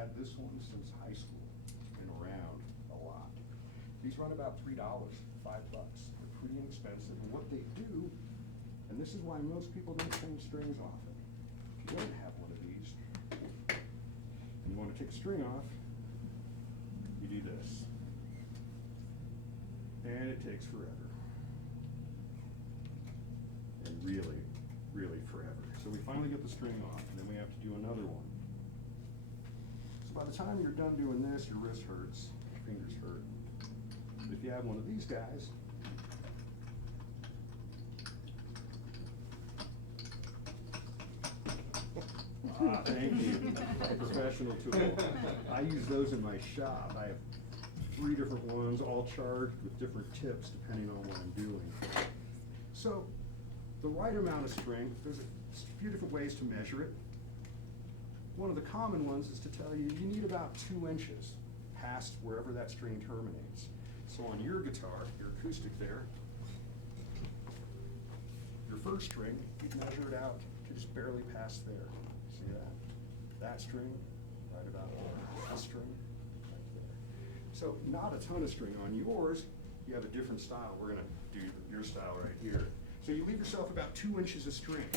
had this one since high school. It's been around a lot. These run about $3, $5. They're pretty inexpensive, and what they do, and this is why most people don't change strings often. If you don't have one of these, and you want to take a string off, you do this. And it takes forever. And really, really forever. So we finally get the string off, and then we have to do another one. So by the time you're done doing this, your wrist hurts, your fingers hurt. But if you have one of these guys, thank you, a professional tool. I use those in my shop. I have 3 different ones, all charged with different tips depending on what I'm doing. So the right amount of string, there's a few different ways to measure it. One of the common ones is to tell you you need about 2 inches past wherever that string terminates. So on your guitar, your acoustic there, your first string, you measure it out to just barely past there. See that? That string, right about there. That string, right there. So not a ton of string on yours. You have a different style. We're gonna do your style right here. So you leave yourself about 2 inches of string.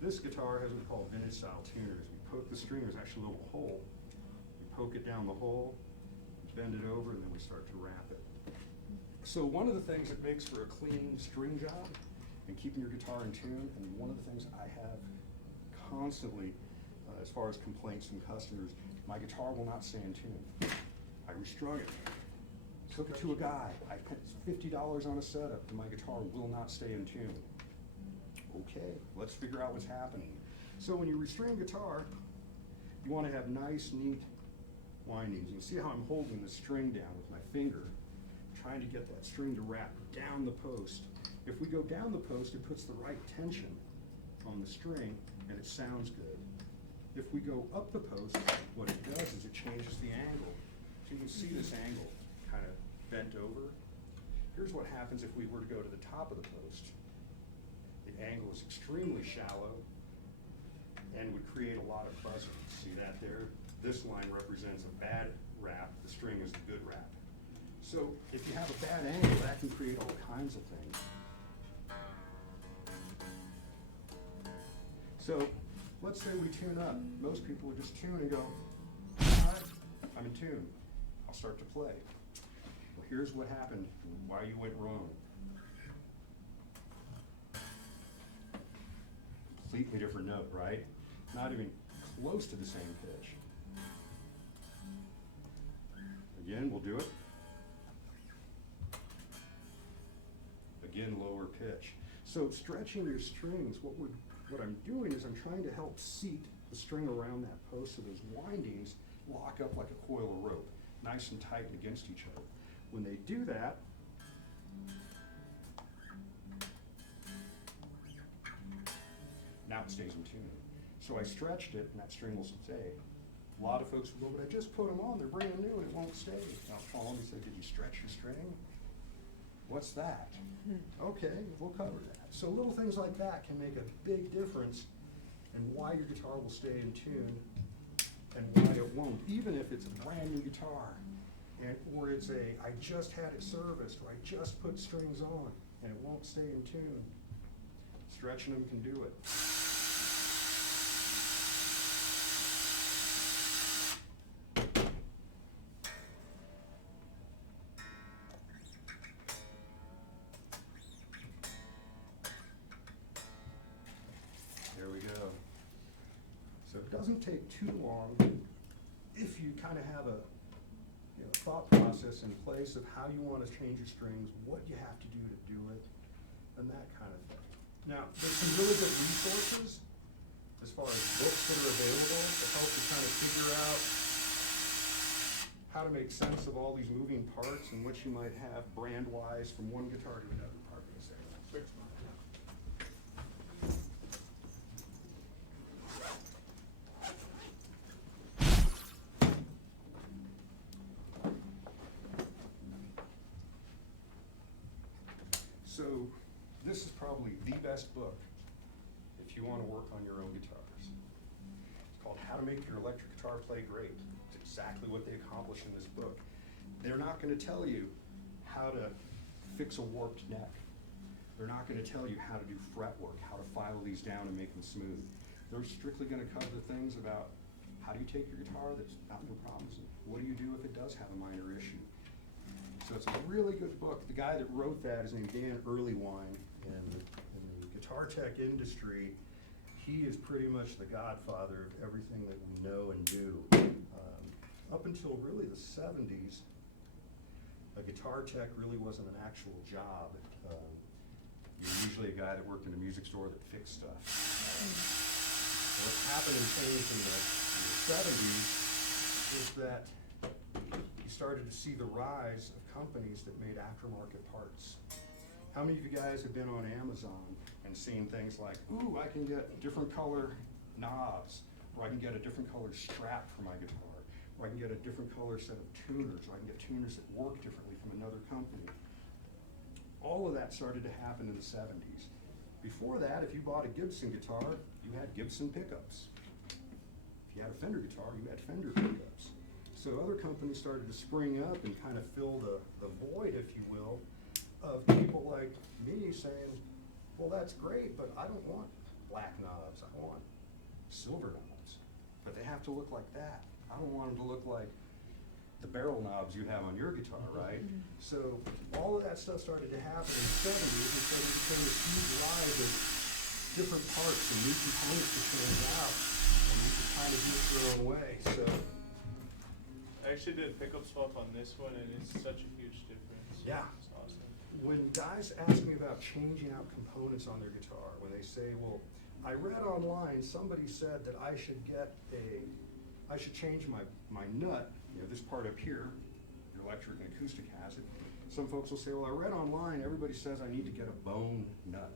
This guitar has what we call vintage style tuners. We poke the string, there's actually a little hole. We poke it down the hole, bend it over, and then we start to wrap it. So one of the things that makes for a clean string job and keeping your guitar in tune, and one of the things I have constantly, as far as complaints from customers, my guitar will not stay in tune. I restrung it, took it to a guy, I spent $50 on a setup, and my guitar will not stay in tune. Okay, let's figure out what's happening. So when you restring guitar, you want to have nice, neat windings. You can see how I'm holding the string down with my finger, trying to get that string to wrap down the post. If we go down the post, it puts the right tension on the string, and it sounds good. If we go up the post, what it does is it changes the angle. So you can see this angle kind of bent over. Here's what happens if we were to go to the top of the post. The angle is extremely shallow and would create a lot of buzzing. See that there? This line represents a bad wrap. The string is the good wrap. So if you have a bad angle, that can create all kinds of things. So let's say we tune up. Most people would just tune and go, all right, I'm in tune. I'll start to play. Well, here's what happened, why you went wrong. Completely different note, right? Not even close to the same pitch. Again, we'll do it. Again, lower pitch. So stretching your strings, what I'm doing is I'm trying to help seat the string around that post so those windings lock up like a coil of rope, nice and tight against each other. When they do that, now it stays in tune. So I stretched it, and that string will stay. A lot of folks will go, but I just put them on, they're brand new, and it won't stay. I'll call them and say, did you stretch your string? What's that? Okay, we'll cover that. So little things like that can make a big difference in why your guitar will stay in tune and why it won't, even if it's a brand new guitar, or it's I just had it serviced, or I just put strings on, and it won't stay in tune. Stretching them can do it. There we go. So it doesn't take too long if you kind of have a thought process in place of how you want to change your strings, what you have to do it, and that kind of thing. Now, there's some really good resources as far as books that are available to help you kind of figure out how to make sense of all these moving parts and what you might have brand-wise from one guitar to another. Pardon me a second. I'll switch mine. So this is probably the best book if you want to work on your own guitars. It's called How to Make Your Electric Guitar Play Great. It's exactly what they accomplish in this book. They're not going to tell you how to fix a warped neck. They're not going to tell you how to do fretwork, how to file these down and make them smooth. They're strictly going to cover things about how do you take your guitar that's got no problems, and what do you do if it does have a minor issue. So it's a really good book. The guy that wrote that is named Dan Earlywine. In the guitar tech industry, he is pretty much the godfather of everything that we know and do. Up until really the 70s, a guitar tech really wasn't an actual job. You're usually a guy that worked in a music store that fixed stuff. What happened and changed in the 70s is that you started to see the rise of companies that made aftermarket parts. How many of you guys have been on Amazon and seen things like, ooh, I can get different color knobs, or I can get a different color strap for my guitar, or I can get a different color set of tuners, or I can get tuners that work differently from another company. All of that started to happen in the 70s. Before that, if you bought a Gibson guitar, you had Gibson pickups. If you had a Fender guitar, you had Fender pickups. So other companies started to spring up and kind of fill the void, if you will, of people like me saying, well, that's great, but I don't want black knobs. I want silver knobs. But they have to look like that. I don't want them to look like the barrel knobs you have on your guitar, right? So all of that stuff started to happen in the 70s, and so there became this huge rise of different parts and new components to change out, and you could kind of do it your own way. So I actually did pickup swap on this one, and it's such a huge difference. yeah. It's awesome. When guys ask me about changing out components on their guitar, when they say, well, I read online, somebody said that I should change my nut, this part up here, your electric and acoustic has it. Some folks will say, well, I read online, everybody says I need to get a bone nut.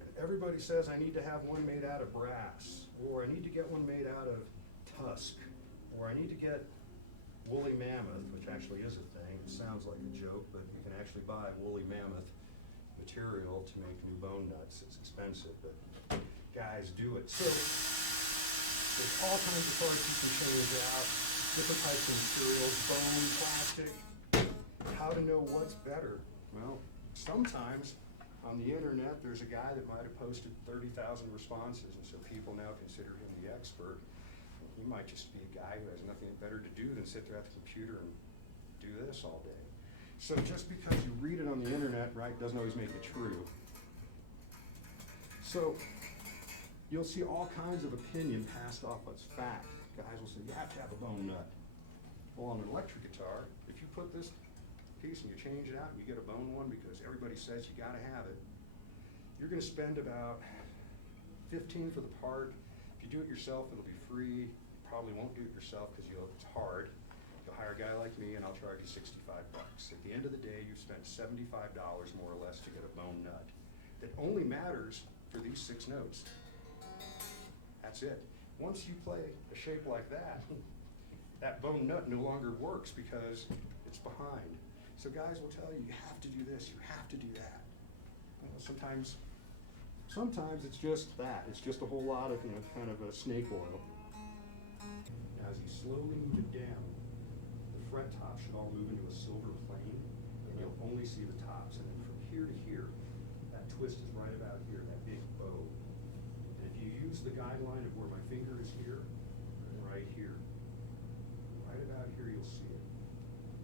And everybody says I need to have one made out of brass, or I need to get one made out of tusk, or I need to get woolly mammoth, which actually is a thing. It sounds like a joke, but you can actually buy woolly mammoth material to make new bone nuts. It's expensive, but guys do it. So there's all kinds of parts you can change out, different types of materials, bone, plastic. How to know what's better? Well, sometimes on the internet, there's a guy that might have posted 30,000 responses, and so people now consider him the expert. He might just be a guy who has nothing better to do than sit there at the computer and do this all day. So just because you read it on the internet, right, doesn't always make it true. So you'll see all kinds of opinion passed off as fact. Guys will say, you have to have a bone nut. Well, on an electric guitar, if you put this piece and you change it out and you get a bone one because everybody says you gotta have it, you're gonna spend about $15 for the part. If you do it yourself, it'll be free. Probably won't do it yourself because it's hard. You'll hire a guy like me and I'll charge you $65. At the end of the day, you've spent $75 more or less to get a bone nut that only matters for these 6 notes. That's it. Once you play a shape like that, that bone nut no longer works because it's behind. So guys will tell you, you have to do this, you have to do that. Sometimes it's just that. It's just a whole lot of, kind of a snake oil. Now, as you slowly move it down, the fret top should all move into a silver plane, and you'll only see the tops. And then from here to here, that twist is right about here, that big bow. And if you use the guideline of where my finger is here, and right here, right about here, you'll see it.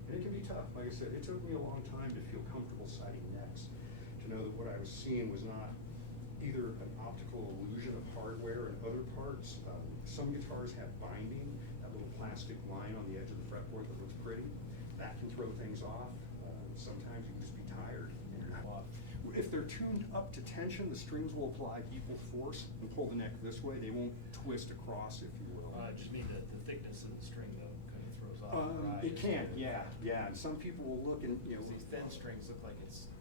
And it can be tough. Like I said, it took me a long time to feel comfortable sighting necks, to know that what I was seeing was not either an optical illusion of hardware and other parts. Some guitars have binding, that little plastic line on the edge of the fretboard that looks pretty. That can throw things off. Sometimes you can just be tired and you're not. If they're tuned up to tension, the strings will apply equal force and pull the neck this way. They won't twist across, if you will. I just mean the thickness of the string, though, kind of throws off the ride. It can, yeah. And some people will look and, These thin strings look like it's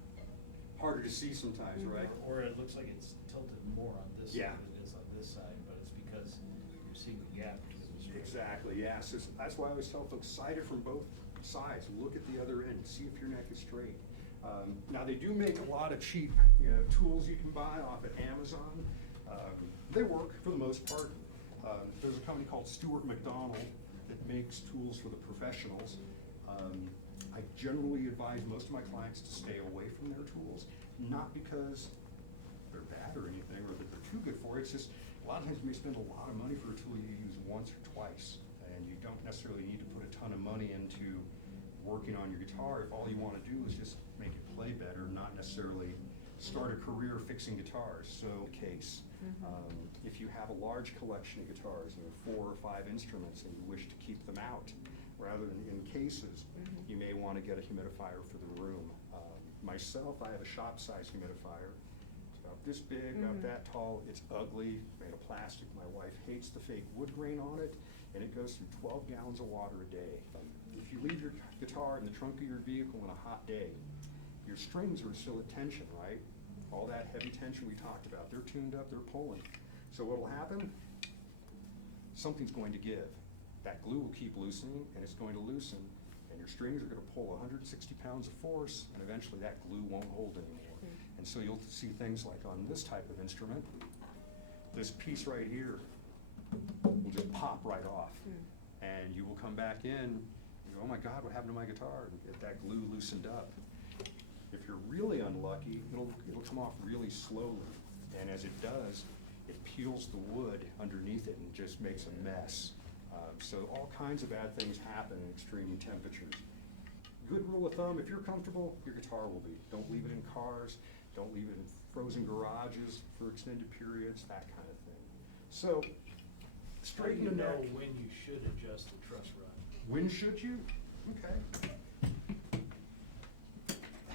harder to see sometimes, right? Or it looks like it's tilted more on this Yeah. side than it is on this side, but it's because you're seeing the gap between the strings. Exactly, yeah. So that's why I always tell folks, sight it from both sides. Look at the other end, see if your neck is straight. Now they do make a lot of cheap, tools you can buy off at Amazon. They work for the most part. There's a company called Stewart McDonald that makes tools for the professionals. I generally advise most of my clients to stay away from their tools, not because they're bad or anything, or that they're too good for it. It's just, a lot of times you may spend a lot of money for a tool you use once or twice, and you don't necessarily need to put a ton of money into working on your guitar if all you want to do is just make it play better, not necessarily start a career fixing guitars. So, case. If you have a large collection of guitars, 4 or 5 instruments, and you wish to keep them out rather than in cases, you may want to get a humidifier for the room. Myself, I have a shop-size humidifier. It's about this big, about that tall. It's ugly, made of plastic. My wife hates the fake wood grain on it, and it goes through 12 gallons of water a day. If you leave your guitar in the trunk of your vehicle on a hot day, your strings are still at tension, right? All that heavy tension we talked about, they're tuned up, they're pulling. So what'll happen? Something's going to give. That glue will keep loosening, and it's going to loosen, and your strings are going to pull 160 pounds of force, and eventually that glue won't hold anymore. And so you'll see things like on this type of instrument, this piece right here will just pop right off. And you will come back in, and go, oh my God, what happened to my guitar? And get that glue loosened up. If you're really unlucky, it'll come off really slowly. And as it does, it peels the wood underneath it and just makes a mess. So all kinds of bad things happen in extreme temperatures. Good rule of thumb, if you're comfortable, your guitar will be. Don't leave it in cars, don't leave it in frozen garages for extended periods, that kind of thing. So, straighten the neck. How do you know when you should adjust the truss rod? When should you? Okay.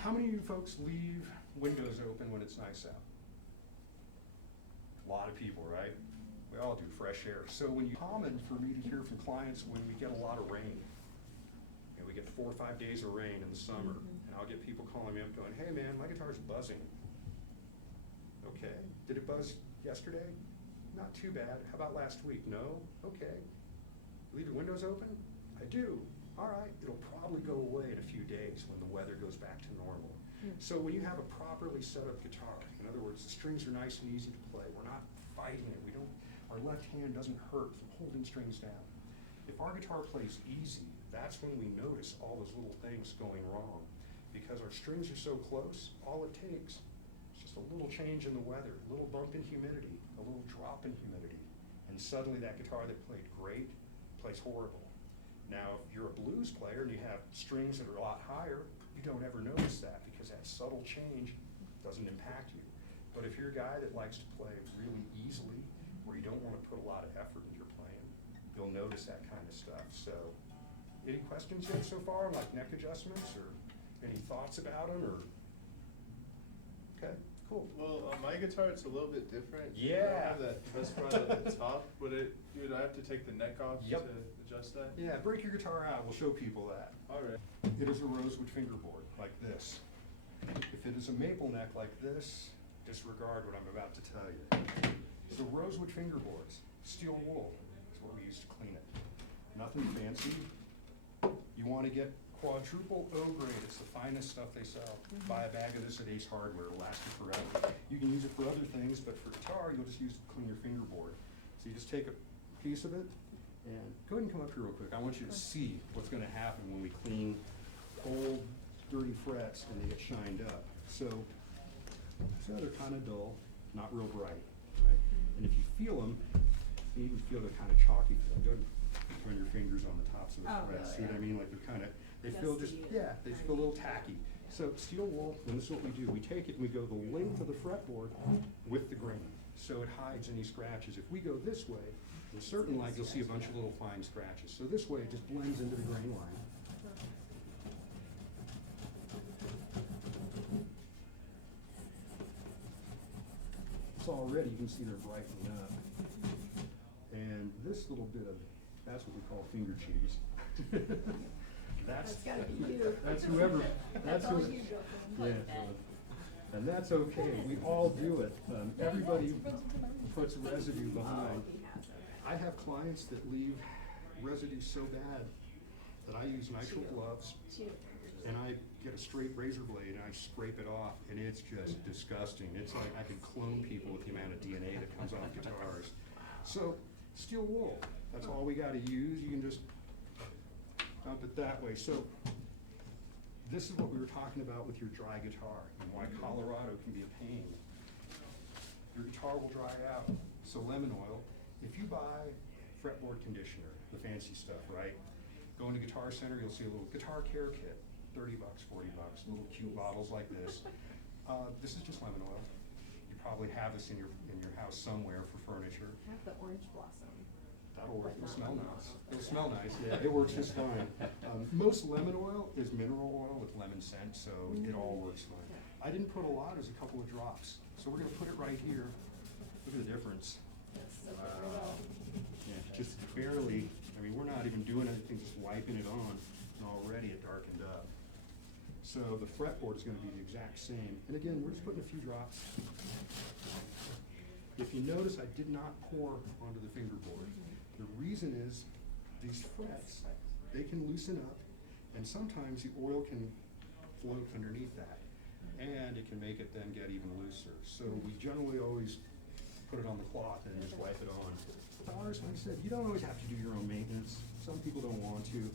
How many of you folks leave windows open when it's nice out? A lot of people, right? We all do, fresh air. So common for me to hear from clients when we get a lot of rain. And we get 4 or 5 days of rain in the summer, and I'll get people calling me up going, hey man, my guitar's buzzing. Okay, did it buzz yesterday? Not too bad. How about last week? No? Okay. Leave your windows open? I do. All right, it'll probably go away in a few days when the weather goes back to normal. So when you have a properly set up guitar, in other words, the strings are nice and easy to play. We're not fighting it. Our left hand doesn't hurt from holding strings down. If our guitar plays easy, that's when we notice all those little things going wrong. Because our strings are so close, all it takes is just a little change in the weather, a little bump in humidity, a little drop in humidity, and suddenly that guitar that played great plays horrible. Now, if you're a blues player and you have strings that are a lot higher, you don't ever notice that because that subtle change doesn't impact you. But if you're a guy that likes to play really easily, where you don't want to put a lot of effort into your playing, you'll notice that kind of stuff. So, any questions yet so far, like neck adjustments, or any thoughts about them, or? Okay, cool. Well, on my guitar, it's a little bit different. Yeah. I don't have that truss rod at the top. Would I have to take the neck off to adjust that? Yeah, break your guitar out. We'll show people that. All right. It is a rosewood fingerboard, like this. If it is a maple neck like this, disregard what I'm about to tell you. So rosewood fingerboards, steel wool is what we use to clean it. Nothing fancy. You want to get quadruple O grade, it's the finest stuff they sell. Buy a bag of this at Ace Hardware, it'll last you forever. You can use it for other things, but for guitar, you'll just use it to clean your fingerboard. So you just take a piece of it, and go ahead and come up here real quick. I want you to see what's going to happen when we clean old, dirty frets and they get shined up. So they're kind of dull, not real bright, right? And if you feel them, you even feel they're kind of chalky. Go run your fingers on the tops of the frets. See what I mean? Like they're kind of, they feel just, yeah, they feel a little tacky. So steel wool, and this is what we do. We take it and we go the length of the fretboard with the grain, so it hides any scratches. If we go this way, in certain light, you'll see a bunch of little fine scratches. So this way, it just blends into the grain line. So already you can see they're brightening up. And this little bit of, that's what we call finger cheese. That's gotta be you. That's whoever, that's who. all you, Joe. Yeah, and that's okay, we all do it. Everybody puts residue behind. I have clients that leave residue so bad that I use nitrile gloves and I get a straight razor blade and I scrape it off, and it's just disgusting. It's like I could clone people with the amount of DNA that comes off guitars. So steel wool. That's all we gotta use. You can just dump it that way. So this is what we were talking about with your dry guitar and why Colorado can be a pain. Your guitar will dry out. So lemon oil, if you buy fretboard conditioner, the fancy stuff, right? Go into Guitar Center, you'll see a little guitar care kit, 30 bucks, 40 bucks, little cute bottles like this. This is just lemon oil. You probably have this in your house somewhere for furniture. I have the orange blossom. That'll work, it'll But not smell lemon nice. oil. It'll smell nice, yeah, it works just fine. Most lemon oil is mineral oil with lemon scent, so it all works fine. I didn't put a lot, there's a couple of drops. So we're gonna put it right here. Look at the difference. Yes, okay, very well. Just barely, I mean, we're not even doing anything, just wiping it on, and already it darkened up. So the fretboard is gonna be the exact same. And again, we're just putting a few drops. If you notice, I did not pour onto the fingerboard. The reason is, these frets, they can loosen up, and sometimes the oil can float underneath that, and it can make it then get even looser. So we generally always put it on the cloth and just wipe it on. Bars, like I said, you don't always have to do your own maintenance. Some people don't want to.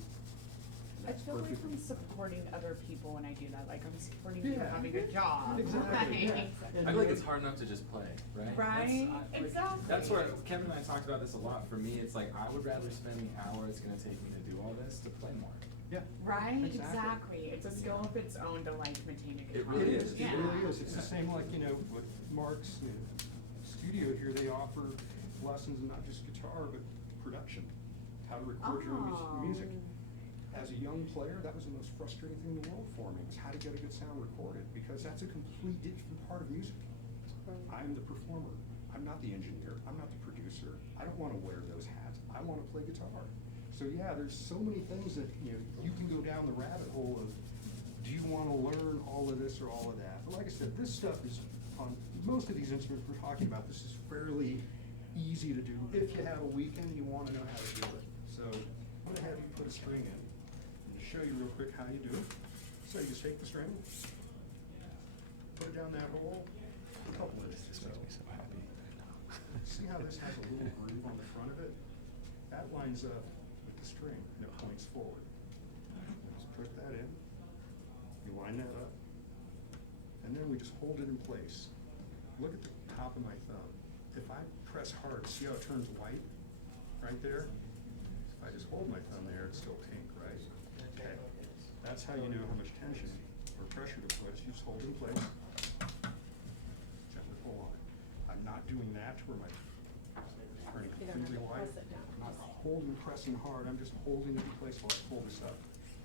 I That's feel like perfectly- I'm supporting other people when I do that, like I'm supporting you Yeah. having a job. Exactly, yeah. And I feel like it's hard enough to just play, right? Right? Like, Exactly. That's where Kevin and I talked about this a lot. For me, it's like I would rather spend the hour it's gonna take me to do all this to play more. Yeah. Right, Exactly. exactly. It's a skill of its own to like maintain a It guitar. really It is. is, Yeah. it really is. It's the same like, with Mark's studio here, they offer lessons in not just guitar, but production, how to record your own Oh. music. As a young player, that was the most frustrating thing in the world for me, was how to get a good sound recorded, because that's a complete different part of music. I'm the performer. I'm not the engineer. I'm not the producer. I don't want to wear those hats. I want to play guitar. So yeah, there's so many things that, you can go down the rabbit hole of, do you want to learn all of this or all of that? But like I said, this stuff is, on most of these instruments we're talking about, this is fairly easy to do. If you have a weekend, you want to know how to do it. So I'm going to have you put a string in, and to show you real quick how you do it. So you just take the string, put it down that hole, a couple inches. So see how this has a little groove on the front of it? That lines up with the string and it points forward. Just put that in, you line that up, and then we just hold it in place. Look at the top of my thumb. If I press hard, see how it turns white right there? If I just hold my thumb there, it's still pink, right? Okay. That's how you know how much tension or pressure to put. You just hold it in place. Gently pull on it. I'm not doing that to where my turning You don't have completely to white. press it down. I'm not holding, pressing hard. I'm just holding it in place while I pull this up.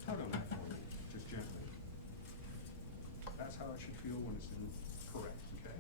Count on that for me, just gently. That's how it should feel when it's in correct, okay?